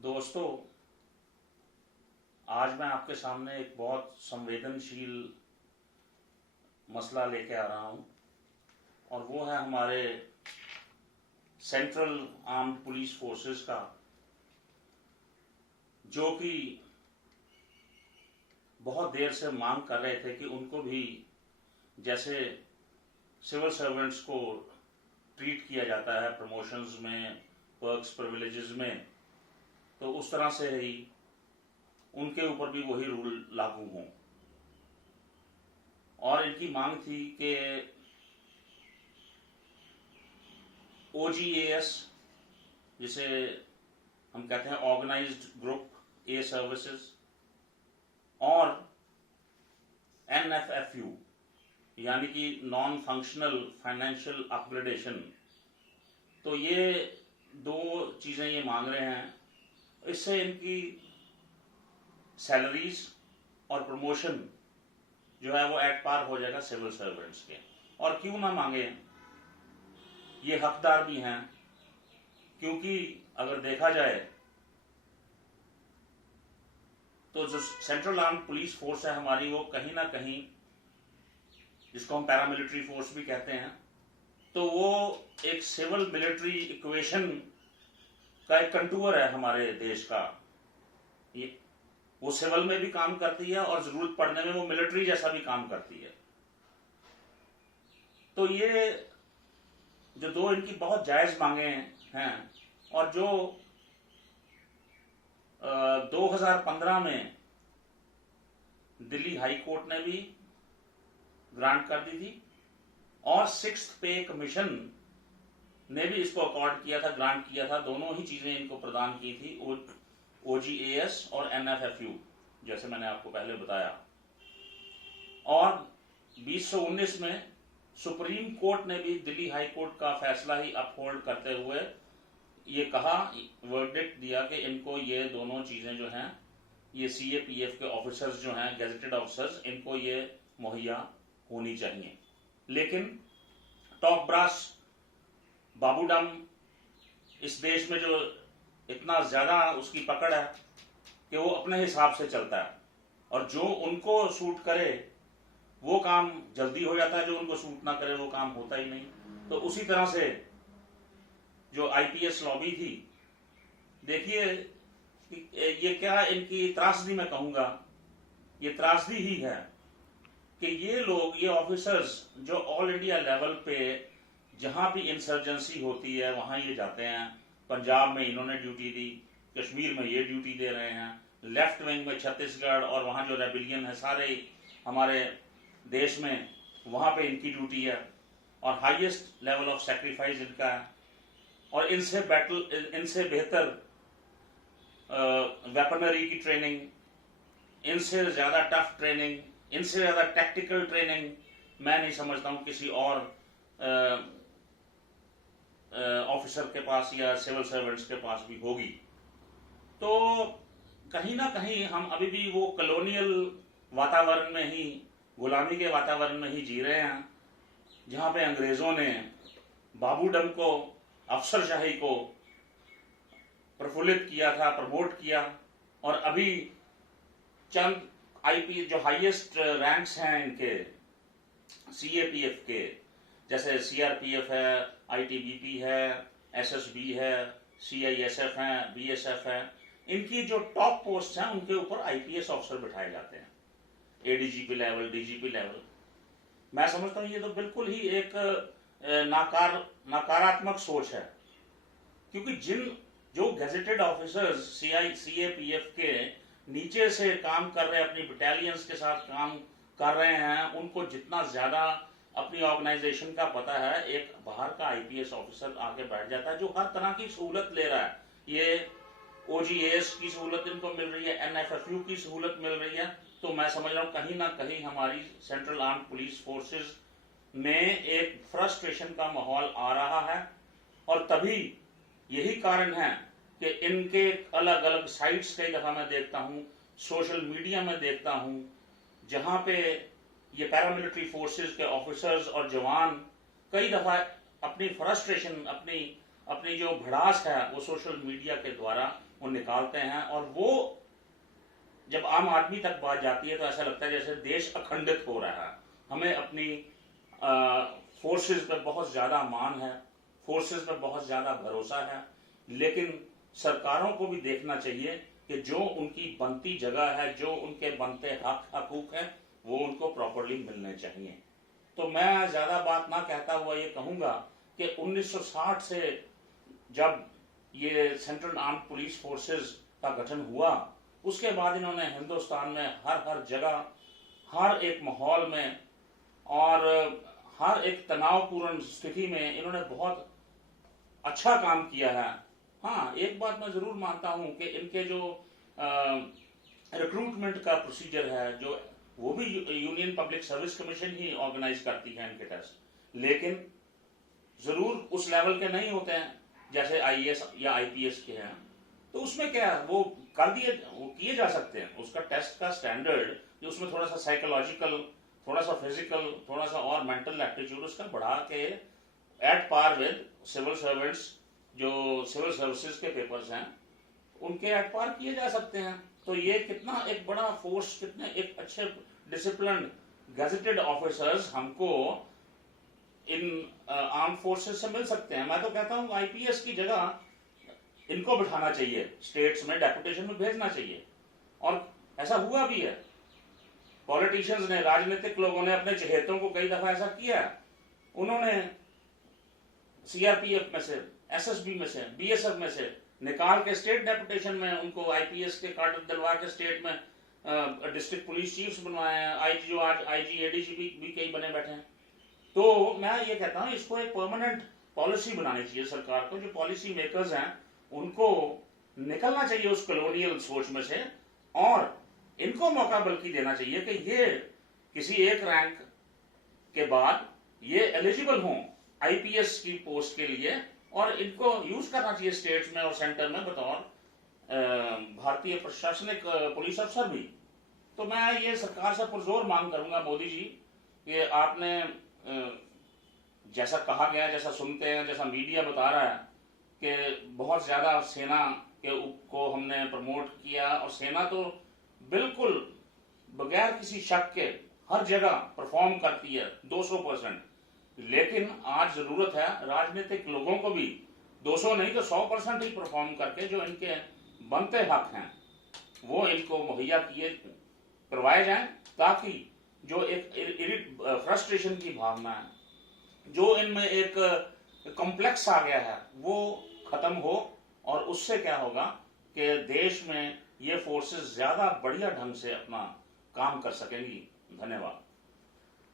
दोस्तों, आज मैं आपके सामने एक बहुत संवेदनशील मसला लेके आ रहा हूं और वो है हमारे सेंट्रल आर्म्ड पुलिस फोर्सेस का, जो कि बहुत देर से मांग कर रहे थे कि उनको भी जैसे सिविल सर्वेंट्स को ट्रीट किया जाता है प्रमोशंस में, वर्क्स प्रिविलेजेस में, तो उस तरह से ही उनके ऊपर भी वही रूल लागू हों। और इनकी मांग थी कि OGAS, जिसे हम कहते हैं ऑर्गेनाइज्ड ग्रुप ए सर्विसेज, और NFFU यानी कि नॉन फंक्शनल फाइनेंशियल अपग्रेडेशन, तो ये दो चीज़ें ये मांग रहे हैं। इससे इनकी सैलरीज और प्रमोशन जो है वो एट पार हो जाएगा सिविल सर्वेंट्स के। और क्यों ना मांगे, ये हकदार भी हैं, क्योंकि अगर देखा जाए तो जो सेंट्रल आर्म्ड पुलिस फोर्स है हमारी, वो कहीं ना कहीं, जिसको हम पैरामिलिट्री फोर्स भी कहते हैं, तो वो एक सिविल मिलिट्री इक्वेशन का एक कंटूर है हमारे देश का। ये वो सिविल में भी काम करती है और जरूरत पड़ने में वो मिलिट्री जैसा भी काम करती है। तो ये जो दो इनकी बहुत जायज मांगे हैं, और जो 2015 में दिल्ली हाई कोर्ट ने भी ग्रांट कर दी थी, और 6th पे कमीशन ने भी इसको अकॉर्ड किया था, ग्रांट किया था। दोनों ही चीजें इनको प्रदान की थी, OGAS और NFFU, जैसे मैंने आपको पहले बताया। और 2019 में सुप्रीम कोर्ट ने भी दिल्ली हाई कोर्ट का फैसला ही अपहोल्ड करते हुए ये कहा, वर्डिक्ट दिया कि इनको ये दोनों चीजें जो हैं, ये CAPF के ऑफिसर्स जो हैं, गेजेटेड ऑफिसर्स, इनको ये मुहैया होनी चाहिए। लेकिन टॉप ब्रास बाबूडम इस देश में जो इतना ज्यादा उसकी पकड़ है कि वो अपने हिसाब से चलता है, और जो उनको सूट करे वो काम जल्दी हो जाता है, जो उनको सूट ना करे वो काम होता ही नहीं। तो उसी तरह से जो IPS लॉबी थी, देखिए ये क्या इनकी त्रासदी, मैं कहूंगा ये त्रासदी ही है कि ये लोग, ये ऑफिसर्स जो ऑल इंडिया लेवल पे जहां भी इंसर्जेंसी होती है वहां ये जाते हैं। पंजाब में इन्होंने ड्यूटी दी, कश्मीर में ये ड्यूटी दे रहे हैं, लेफ्ट विंग में छत्तीसगढ़ और वहां जो रेबिलियन है सारे हमारे देश में, वहां पे इनकी ड्यूटी है, और हाईएस्ट लेवल ऑफ सेक्रीफाइस इनका है। और इनसे बेहतर वेपनरी की ट्रेनिंग, इनसे ज्यादा टफ ट्रेनिंग, इनसे ज्यादा टैक्टिकल ट्रेनिंग मैं नहीं समझता हूं किसी और ऑफिसर के पास या सिविल सर्वेंट्स के पास भी होगी। तो कहीं ना कहीं हम अभी भी वो कॉलोनियल वातावरण में ही, गुलामी के वातावरण में ही जी रहे हैं, जहां पे अंग्रेजों ने बाबूडम को, अफसरशाही को प्रफुल्लित किया था, प्रमोट किया, और अभी चंद IP जो हाईएस्ट रैंक्स हैं इनके CAPF के, जैसे CRPF है, ITBP है, SSB है, CISF है, BSF है, इनकी जो टॉप पोस्ट हैं उनके ऊपर IPS ऑफिसर बिठाए जाते हैं, ADGP लेवल, DGP लेवल। मैं समझता हूं ये तो बिल्कुल ही एक नकारात्मक सोच है, क्योंकि जो गेजेटेड ऑफिसर्स CAPF के नीचे से काम कर रहे हैं, अपनी बटालियंस के साथ काम कर रहे हैं, उनको जितना ज्यादा अपनी ऑर्गेनाइजेशन का पता है, एक बाहर का IPS ऑफिसर आके बैठ जाता है जो हर तरह की सहूलत ले रहा है। ये OGAS की सहूलत इनको मिल रही है, NFFU की सहूलत मिल रही है। तो मैं समझ रहा हूँ कहीं ना कहीं हमारी सेंट्रल आर्म्ड पुलिस फोर्सेस में एक फ्रस्ट्रेशन का माहौल आ रहा है, और तभी यही कारण है कि इनके अलग अलग साइट्स कई दफा मैं देखता हूं, सोशल मीडिया में देखता हूं, जहां पे ये पैरामिलिट्री फोर्सेस के ऑफिसर्स और जवान कई दफा अपनी फ्रस्ट्रेशन, अपनी जो भड़ास है वो सोशल मीडिया के द्वारा वो निकालते हैं, और वो जब आम आदमी तक बात जाती है तो ऐसा लगता है जैसे देश अखंडित हो रहा है। हमें अपनी फोर्सेस पे बहुत ज़्यादा मान है, फोर्सेस पे बहुत ज़्यादा भरोसा है, लेकिन सरकारों को भी देखना चाहिए कि जो उनकी बनती जगह है, जो उनके बनते हकूक हैं, वो उनको प्रॉपरली मिलने चाहिए। तो मैं ज़्यादा बात ना कहता हुआ ये कहूँगा कि 1960 से जब ये सेंट्रल आर्म पुलिस फोर्सेस का गठन हुआ, उसके बाद इन्होंने हिंदुस्तान में हर जगह, हर एक माहौल में और हर एक तनावपूर्ण स्थिति में इन्होंने बहुत अच्छा काम किया है। हाँ, एक बात मैं जरूर मानता हूं कि इनके जो रिक्रूटमेंट का प्रोसीजर है, जो वो भी यूनियन पब्लिक सर्विस कमीशन ही ऑर्गेनाइज करती है इनके टेस्ट, लेकिन जरूर उस लेवल के नहीं होते हैं जैसे आईएएस या आईपीएस के हैं। तो उसमें क्या है, वो कर दिए, वो किए जा सकते हैं। उसका टेस्ट का स्टैंडर्ड जो उसमें थोड़ा सा साइकोलॉजिकल, थोड़ा सा फिजिकल, थोड़ा सा और मेंटल एप्टीट्यूड उसका बढ़ा के at par with civil servants, जो सिविल सर्विसेज के पेपर्स हैं उनके एट पार किए जा सकते हैं। तो ये कितना एक बड़ा फोर्स, कितने एक अच्छे डिसिप्लिन गैजेटेड ऑफिसर्स हमको इन आर्म फोर्सेस से मिल सकते हैं। मैं तो कहता हूँ आईपीएस की जगह इनको बिठाना चाहिए, स्टेट्स में डेपुटेशन में भेजना चाहिए, और ऐसा हुआ भी है। पॉलिटिशियंस ने, राजनीतिक लोगों ने अपने चहेतों को कई दफा ऐसा किया है। उन्होंने सीआरपीएफ में से, एसएसबी में से, बीएसएफ में से निकाल के स्टेट डेपुटेशन में उनको आईपीएस के कार्ड दिलवा के स्टेट में डिस्ट्रिक्ट पुलिस चीफ्स बनवाए हैं। आईजी, जो आज आईजी एडीजी भी कई बने बैठे हैं। तो मैं ये कहता हूँ इसको एक परमानेंट पॉलिसी बनानी चाहिए सरकार को। जो पॉलिसी मेकर्स हैं उनको निकलना चाहिए उस कॉलोनियल सोच में से, और इनको मौका बल्कि देना चाहिए कि ये किसी एक रैंक के बाद ये एलिजिबल हों आईपीएस की पोस्ट के लिए, और इनको यूज करना चाहिए स्टेट्स में और सेंटर में बतौर भारतीय प्रशासनिक पुलिस अफसर भी। तो मैं ये सरकार से पुरजोर मांग करूंगा मोदी जी कि आपने जैसा कहा गया, जैसा सुनते हैं, जैसा मीडिया बता रहा है कि बहुत ज्यादा सेना को हमने प्रमोट किया, और सेना तो बिल्कुल बगैर किसी शक के हर जगह परफॉर्म करती है 200%। लेकिन आज जरूरत है राजनीतिक लोगों को भी 200 नहीं तो 100% ही परफॉर्म करके जो इनके बनते हक हैं वो इनको मुहैया करवाए जाएं, ताकि जो एक फ्रस्ट्रेशन की भावना है, जो इनमें एक कॉम्प्लेक्स आ गया है, वो खत्म हो। और उससे क्या होगा कि देश में ये फोर्सेस ज्यादा बढ़िया ढंग से अपना काम कर सकेंगी। धन्यवाद।